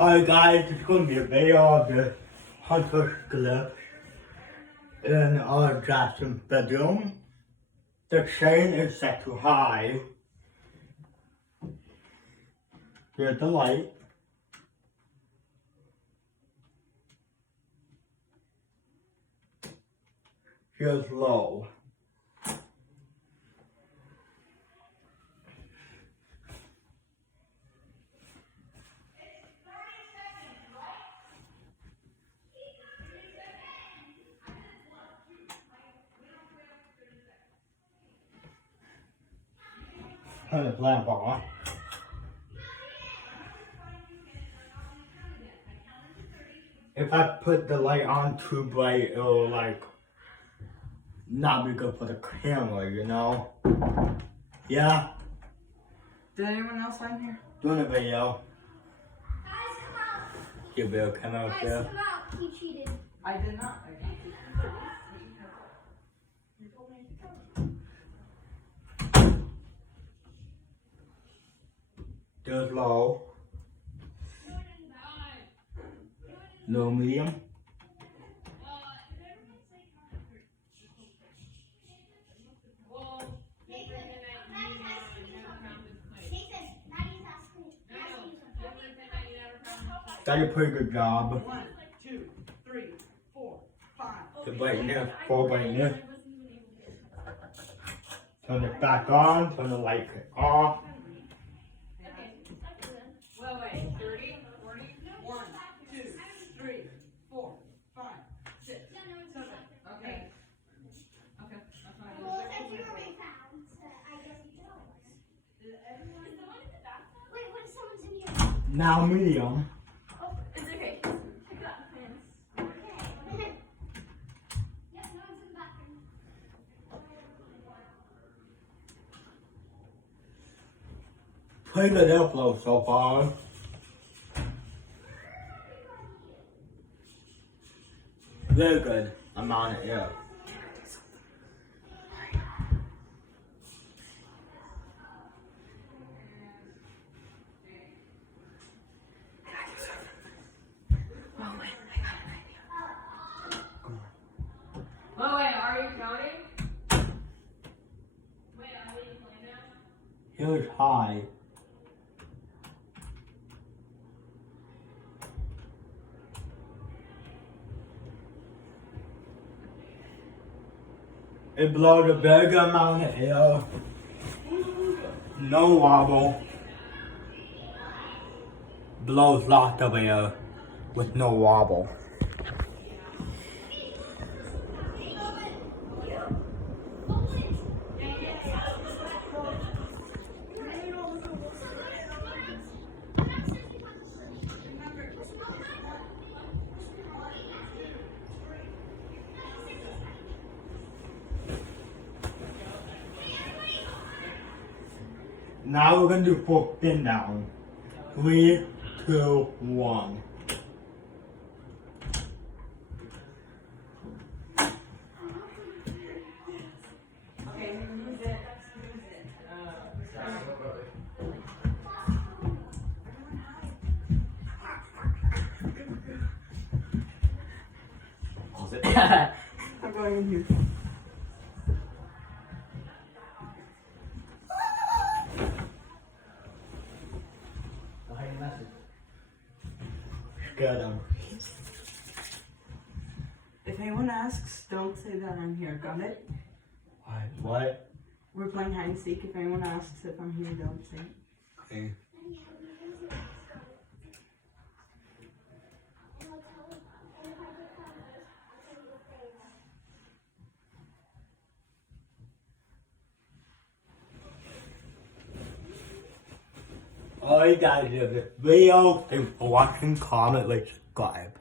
Alright guys, it's going to be a video of the hunter Esclipe in our Jackson bedroom. The chain is set to high. Here's the light. Here's low. Turn the lamp on. If I put the light on too bright, it'll not be good for the camera, you know? Yeah? Did anyone else sign here? Doing a video. Guys, come out. Your video come out Guys, there. come out. He cheated. I did not. There's low. Low medium. Did a pretty good job. 1, 2, 3, 4, 5. The brightness, full brightness. Turn it back on, turn the light off. Well, wait. 30, 40, 1, 2, 3, 4, 5, 6, 7. Okay. Okay, that's fine. Well, if you already found, I guess you can always. Is someone in the bathtub? Wait, what if someone's in here? Now medium. Oh, it's okay. Check it out, friends. Okay. Yep, no one's in the bathroom. Pretty good airflow so far. Very good amount of air. Oh, wait, are you counting? Wait, are we playing now? Here's high. It blows a big amount of air. No wobble. Blows lots of air with no wobble. Now we're gonna do full spin down. 3, 2, 1. Okay, who's it? I'm going in here. Scared them. If anyone asks, don't say that I'm here. Got it? What? We're playing hide and seek. If anyone asks if I'm here, don't say it. Okay. Alright guys, if this video, thanks for watching, comment, like, subscribe.